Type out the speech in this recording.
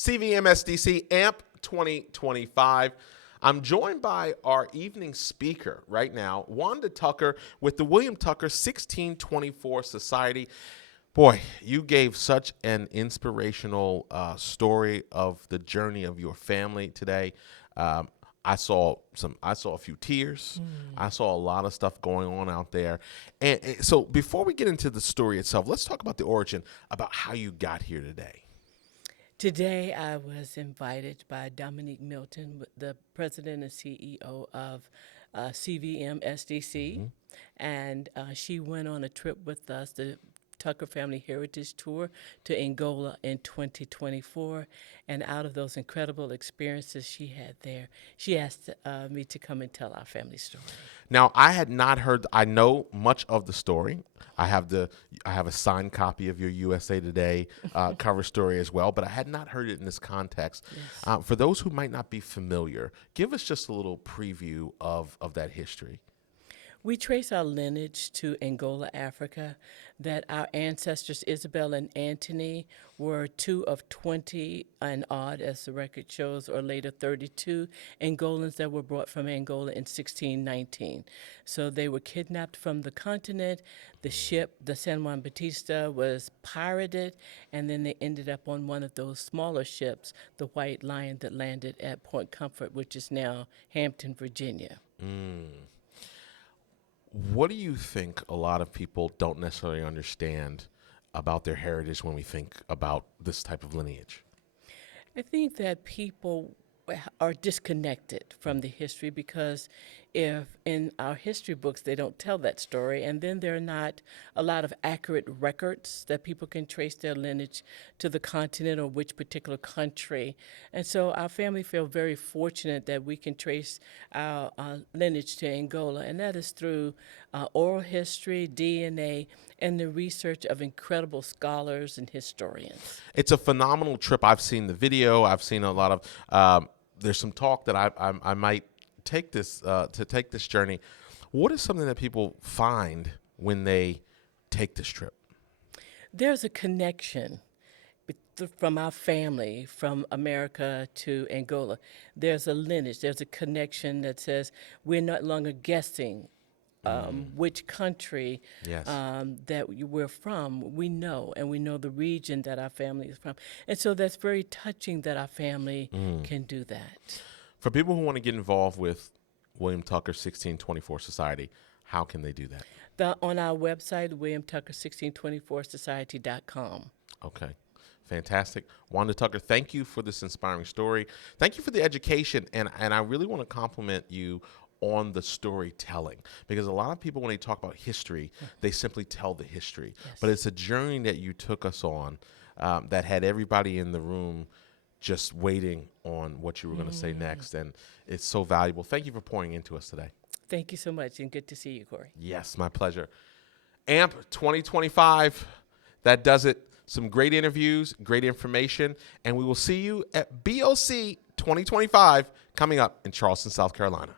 CVMSDC AMP 2025. I'm joined by our evening speaker right now, Wanda Tucker with the William Tucker 1624 Society. Boy, you gave such an inspirational story of the journey of your family today. I saw a few tears. I saw a lot of stuff going on out there. And so before we get into the story itself, let's talk about the origin, about how you got here today. Today, I was invited by Dominique Milton, the president and CEO of CVM SDC, and she went on a trip with us, the Tucker Family Heritage Tour to Angola in 2024. And out of those incredible experiences she had there, she asked me to come and tell our family story. Now, I had not heard. I know much of the story. I have a signed copy of your USA Today cover story as well, but I had not heard it in this context. Yes. For those who might not be familiar, give us just a little preview of that history. We trace our lineage to Angola, Africa, that our ancestors, Isabel and Anthony, were two of 20 and odd, as the record shows, or later 32 Angolans that were brought from Angola in 1619. So they were kidnapped from the continent. The ship, the San Juan Bautista, was pirated, and then they ended up on one of those smaller ships, the White Lion, that landed at Point Comfort, which is now Hampton, Virginia. What do you think a lot of people don't necessarily understand about their heritage when we think about this type of lineage? I think that people are disconnected from the history because if in our history books they don't tell that story, and then there are not a lot of accurate records that people can trace their lineage to the continent or which particular country. And so our family feel very fortunate that we can trace our lineage to Angola, and that is through oral history, DNA, and the research of incredible scholars and historians. It's a phenomenal trip. I've seen the video. I've seen a lot of. There's some talk that I might take this to take this journey. What is something that people find when they take this trip? There's a connection from our family, from America to Angola. There's a lineage. There's a connection that says we're no longer guessing which country Yes. that we're from. We know, and we know the region that our family is from. And so that's very touching that our family can do that. For people who want to get involved with William Tucker 1624 Society, how can they do that? On our website, WilliamTucker1624Society.com. Okay. Fantastic. Wanda Tucker, thank you for this inspiring story. Thank you for the education. And I really want to compliment you on the storytelling, because a lot of people, when they talk about history, they simply tell the history. Yes. But it's a journey that you took us on that had everybody in the room just waiting on what you were going to say next. And it's so valuable. Thank you for pouring into us today. Thank you so much, and good to see you, Corey. Yes, my pleasure. AMP 2025, that does it. Some great interviews, great information, and we will see you at BOC 2025 coming up in Charleston, South Carolina.